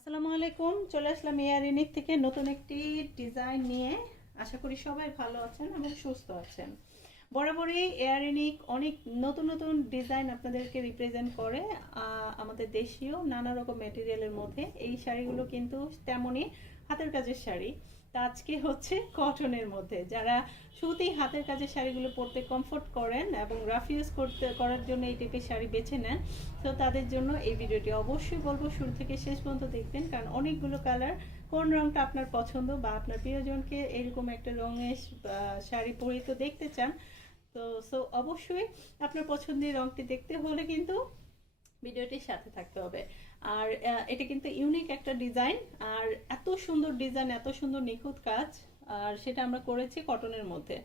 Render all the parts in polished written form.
আসসালামু আলাইকুম, চলে আসলাম এয়ার ইউনিক থেকে নতুন একটি ডিজাইন নিয়ে। আশা করি সবাই ভালো আছেন এবং সুস্থ আছেন। বরাবরই এয়ার ইউনিক অনেক নতুন নতুন ডিজাইন আপনাদেরকে রিপ্রেজেন্ট করে। আমাদের দেশীয় নানা রকম ম্যাটেরিয়ালের মধ্যে এই শাড়িগুলো কিন্তু তেমনই হাতের কাজের শাড়ি। তা আজকে হচ্ছে কটনের মধ্যে, যারা সুতি হাতের কাজের শাড়িগুলো পরতে কমফোর্ট করেন এবং রাফ ইউজ করার জন্য এই টাইপের শাড়ি বেছে নেন, তো তাদের জন্য এই ভিডিওটি অবশ্যই বলবো শুরু থেকে শেষ পর্যন্ত দেখবেন, কারণ অনেকগুলো কালার, কোন রংটা আপনার পছন্দ বা আপনার প্রিয়জনকে এরকম একটা রঙের শাড়ি পরিয়ে তো দেখতে চান, তো অবশ্যই আপনার পছন্দের রংটি দেখতে হলে কিন্তু ভিডিওটির সাথে থাকতে হবে। আর এটা কিন্তু ইউনিক একটা ডিজাইন, আর এত সুন্দর ডিজাইন, এত সুন্দর নিখুঁত কাজ, আর সেটা আমরা করেছি কটনের মধ্যে।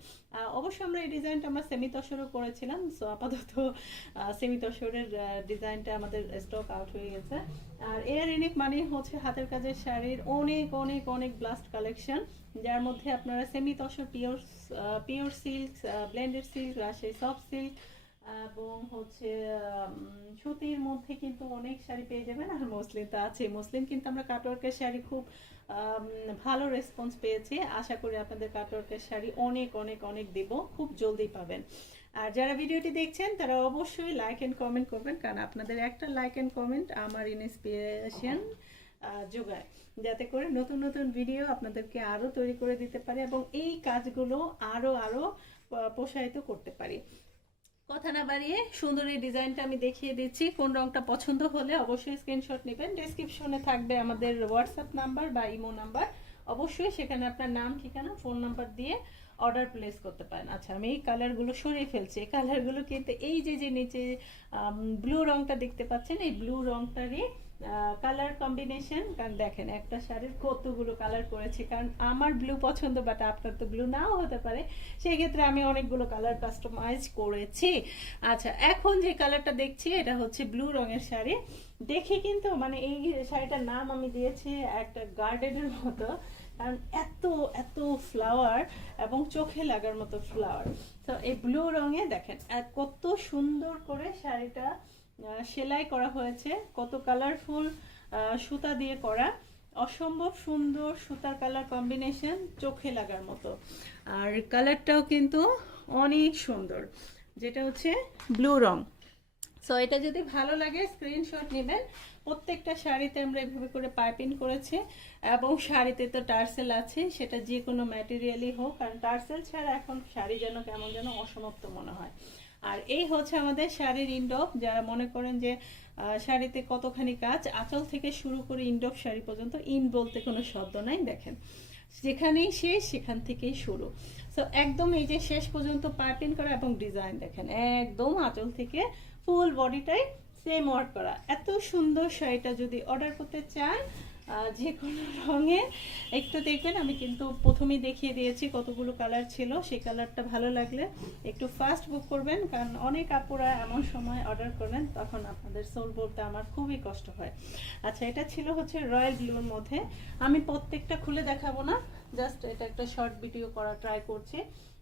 অবশ্যই আমরা এই ডিজাইনটা আমরা সেমি তসরও করেছিলাম, সো আপাতত সেমি তসরের ডিজাইনটা আমাদের স্টক আউট হয়ে গেছে। আর এয়ার ইউনিক মানে হচ্ছে হাতের কাজের শাড়ির অনেক অনেক অনেক ব্লাস্ট কালেকশন, যার মধ্যে আপনারা semi tussar, pure silk, blended silk, Rajshahi soft silk এবং হচ্ছে সুতির মধ্যে কিন্তু অনেক শাড়ি পেয়ে যাবেন। আর মসলিন তো আছে, মসলিন কিন্তু আমরা কাটওয়ার্কের শাড়ি খুব ভালো রেসপন্স পেয়েছি। আশা করি আপনাদের কাটওয়ার্কের শাড়ি অনেক অনেক অনেক দেব, খুব জলদি পাবেন। আর যারা ভিডিওটি দেখছেন তারা অবশ্যই লাইক অ্যান্ড কমেন্ট করবেন, কারণ আপনাদের একটা লাইক অ্যান্ড কমেন্ট আমার ইন্সপিরেশন যোগায়, যাতে করে নতুন নতুন ভিডিও আপনাদেরকে আরও তৈরি করে দিতে পারে এবং এই কাজগুলো আরও আরও প্রসারিত করতে পারি। কথা না বাড়িয়ে সুন্দর এই ডিজাইনটা আমি দেখিয়ে দিচ্ছি। কোন রংটা পছন্দ হলে অবশ্যই স্ক্রিনশট নেবেন। ডেসক্রিপশনে থাকবে আমাদের হোয়াটসঅ্যাপ নাম্বার বা ইমো নাম্বার, অবশ্যই সেখানে আপনার নাম, ঠিকানা, ফোন নাম্বার দিয়ে অর্ডার প্লেস করতে পারেন। আচ্ছা, আমি এই কালারগুলো সরিয়ে ফেলছি। এই কালারগুলো কিন্তু এই যে নিচে ব্লু রংটা দেখতে পাচ্ছেন, এই ব্লু রংটারই কালার কম্বিনেশন। কারণ দেখেন একটা শাড়ির কতগুলো কালার করেছি, কারণ আমার ব্লু পছন্দ, বাট আপনার তো ব্লু নাও হতে পারে, সেই ক্ষেত্রে আমি অনেকগুলো কালার কাস্টমাইজ করেছি। আচ্ছা, এখন যে কালারটা দেখছি এটা হচ্ছে ব্লু রঙের শাড়ি। দেখে কিন্তু মানে এই শাড়িটার নাম আমি দিয়েছি একটা গার্ডেনের মতো, কারণ এত এত ফ্লাওয়ার এবং চোখে লাগার মতো ফ্লাওয়ার। তো এই ব্লু রঙে দেখেন কত সুন্দর করে শাড়িটা সেলাই করা হয়েছে, কত কালারফুল সুতা দিয়ে করা, অসম্ভব সুন্দর সুতার কালার কম্বিনেশন, চোখে লাগার মতো। আর কালারটাও কিন্তু অনেক সুন্দর, যেটা হচ্ছে ব্লু রং। সো এটা যদি ভালো লাগে স্ক্রিনশট নেবেন। প্রত্যেকটা শাড়িতে আমরা এভাবে করে পাইপিং করেছি এবং শাড়িতে তো টার্সেল আছে, সেটা যে কোনো ম্যাটেরিয়ালই হোক, কারণ টার্সেল ছাড়া এখন শাড়ি যেন কেমন যেন অসমাপ্ত মনে হয়। আর এই হচ্ছে আমাদের শাড়ির ইন্ডপ। যারা মনে করেন যে শাড়িতে কতখানি কাজ, আঁচল থেকে শুরু করে ইন্ডপ শাড়ি পর্যন্ত, ইন বলতে কোনো শব্দ নাই, দেখেন যেখানেই শেষ সেখান থেকেই শুরু। সো একদম এই যে শেষ পর্যন্ত পাইপিং করা এবং ডিজাইন দেখেন একদম আঁচল থেকে ফুল বডিটাই সেম ওয়ার্ক করা। এত সুন্দর শাড়িটা যদি অর্ডার করতে চান যে কোনো রঙে, একটু দেখবেন, আমি কিন্তু প্রথমেই দেখিয়ে দিয়েছি কতগুলো কালার ছিল, সেই কালারটা ভালো লাগলে একটু ফাস্ট বুক করবেন, কারণ অনেক আপুরা এমন সময় অর্ডার করেন তখন আপনাদের সোল বলতে আমার খুবই কষ্ট হয়। আচ্ছা, এটা ছিল হচ্ছে রয়্যাল ব্লুর মধ্যে। আমি প্রত্যেকটা খুলে দেখাবো না, জাস্ট এটা একটা শর্ট ভিডিও করা ট্রাই করছি,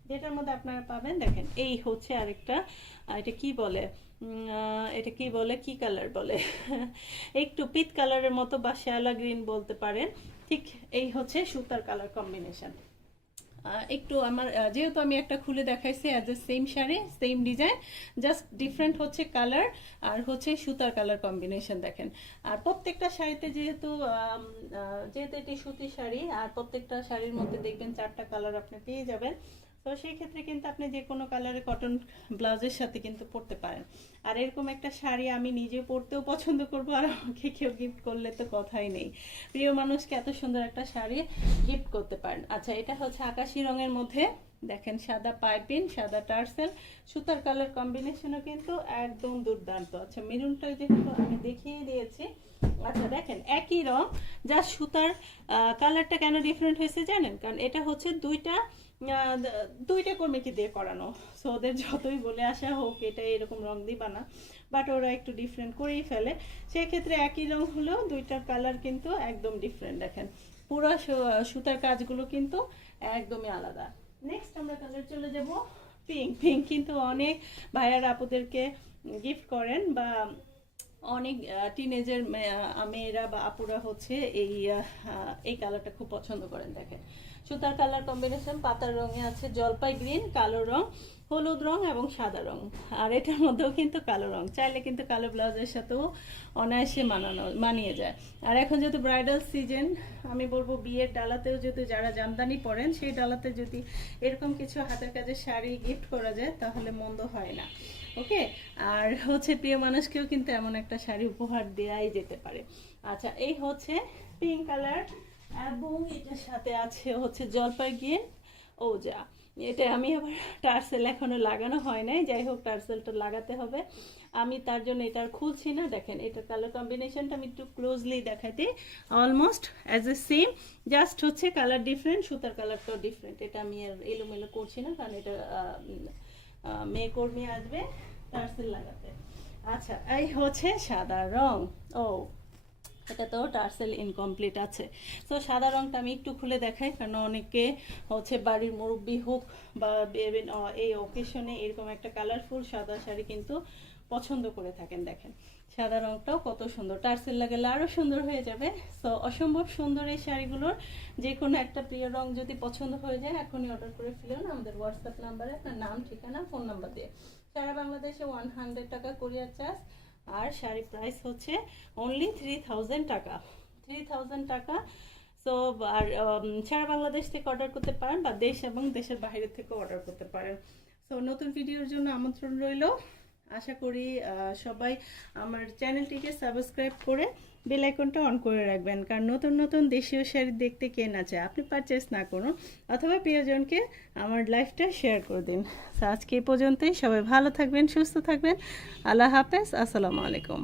যেটার মধ্যে আপনারা পাবেন। দেখেন এই হচ্ছে আরেকটা, এটা কি বলে, এটা কি বলে, কি কালার বলে একটু পিট কালারের মতো বা শ্যাওলা গ্রিন বলতে পারেন, ঠিক এই হচ্ছে সুতার কালার কম্বিনেশন। একটু আমার যেহেতু আমি একটা খুলে দেখাইছি as a same sari same design, just different হচ্ছে কালার আর হচ্ছে সুতার কালার কম্বিনেশন দেখেন। আর প্রত্যেকটা শাড়িতে যেহেতু যেহেতু এটি সুতির শাড়ি, আর প্রত্যেকটা শাড়ির মধ্যে দেখবেন 4টা কালার আপনি পেয়ে যাবেন। তো সেই ক্ষেত্রে কিন্তু আপনি যে কোনো কালারের কটন ব্লাউজের সাথে কিন্তু পরতে পারেন। আর এরকম একটা শাড়ি আমি নিজে পরতেও পছন্দ করব, আর আমাকে কেউ গিফট করলে তো কথাই নেই। প্রিয় মানুষকে এত সুন্দর একটা শাড়ি গিফট করতে পারেন। আচ্ছা, এটা হচ্ছে আকাশি রঙের মধ্যে, দেখেন সাদা পাইপিং, সাদা টার্সেল, সুতার কালার কম্বিনেশনও কিন্তু একদম দুর্দান্ত। আচ্ছা, মেরুনটা যেহেতু আমি দেখিয়ে দিয়েছি। আচ্ছা দেখেন একই রং, যা সুতার কালারটা কেন ডিফারেন্ট হয়েছে জানেন, কারণ এটা হচ্ছে দুইটা কর্মীকে দিয়ে করানো। সো ওদের যতই বলে আসা হোক এটা এরকম রং দিবা না, বাট ওরা একটু ডিফারেন্ট করেই ফেলে। সেক্ষেত্রে একই রং হলেও দুইটার কালার কিন্তু একদম ডিফারেন্ট। দেখেন পুরো সুতার কাজগুলো কিন্তু একদমই আলাদা। নেক্সট আমরা কালার চলে যাব পিঙ্ক। পিঙ্ক কিন্তু অনেক ভাইয়ার আপুদেরকে গিফট করেন বা অনেক টিনেজের মেয়েরা বা আপুরা হচ্ছে এই কালারটা খুব পছন্দ করেন। দেখেন সুতার কালার কম্বিনেশন, পাতার রঙে আছে জলপাই গ্রিন, কালো রং, হলুদ রং এবং সাদা রং। আর এটার মধ্যেও কিন্তু কালো রং, চাইলে কিন্তু কালো ব্লাউজের সাথেও অনায়াসে মানিয়ে যায়। আর এখন যেহেতু ব্রাইডাল সিজন, আমি বলবো বিয়ের ডালাতেও যদি যারা জামদানি পরেন সেই ডালাতে যদি এরকম কিছু হাতের কাজের শাড়ি গিফট করা যায় তাহলে মন্দ হয় না। ওকে, আর হচ্ছে প্রিয় মানুষকেও কিন্তু এমন একটা শাড়ি উপহার দেওয়াই যেতে পারে। আচ্ছা, এই হচ্ছে পিঙ্ক কালার এবং এটার সাথে আছে হচ্ছে জলপাই গ্রিন। ও যা, এটা আমি আবার টার্সেল এখনো লাগানো হয় নাই, যাই হোক টার্সেলটা লাগাতে হবে। আমি তার জন্য এটা আর খুলছি না। দেখেন এটা কালার কম্বিনেশনটা আমি একটু ক্লোজলি দেখাইতে, almost as a same, just হচ্ছে কালার ডিফারেন্ট, সুতার কালারটাও ডিফারেন্ট। এটা আমি আর এলোমেলো করছি না, কারণ এটা মেয়ে কর্মী আসবে টার্সেল লাগাতে। আচ্ছা, এই হচ্ছে সাদা রং। ও, এটা তো টার্সেল ইনকমপ্লিট আছে। তো সাদা রংটা আমি একটু খুলে দেখাই, কারণ অনেকে হচ্ছে বাড়ির মুরব্বি হোক বা এই অকেশনে এরকম একটা কালারফুল সাদা শাড়ি কিন্তু পছন্দ করে থাকেন। দেখেন সাদা রংটাও কত সুন্দর, টার্সেল লাগালে আরও সুন্দর হয়ে যাবে। সো অসম্ভব সুন্দর এই শাড়িগুলোর যে কোনো একটা প্রিয় রং যদি পছন্দ হয়ে যায় এখনই অর্ডার করে ফেলুন আমাদের হোয়াটসঅ্যাপ নাম্বারে, আপনার নাম, ঠিকানা, ফোন নাম্বার দিয়ে। সারা বাংলাদেশে 100 টাকা কুরিয়ার চার্জ। আর শাড়ি প্রাইস হচ্ছে অনলি 3000 টাকা, 3000 টাকা। সো আর সারা বাংলাদেশ থেকে অর্ডার করতে পারেন বা দেশ এবং দেশের বাইরে থেকে অর্ডার করতে পারেন। সো নতুন ভিডিওর জন্য আমন্ত্রণ রইল। আশা করি সবাই আমার চ্যানেলটিকে সাবস্ক্রাইব করে বেল আইকনটা অন করে রাখবেন, কারণ নতুন নতুন দেশীয় শাড়ি দেখতে কে না চায়। আপনি পারচেস না করুন অথবা প্রিয়জনকে আমার লাইফটা শেয়ার করে দিন। আজকে এই পর্যন্তই, সবাই ভালো থাকবেন, সুস্থ থাকবেন। আল্লাহ হাফেজ, আসসালামু আলাইকুম।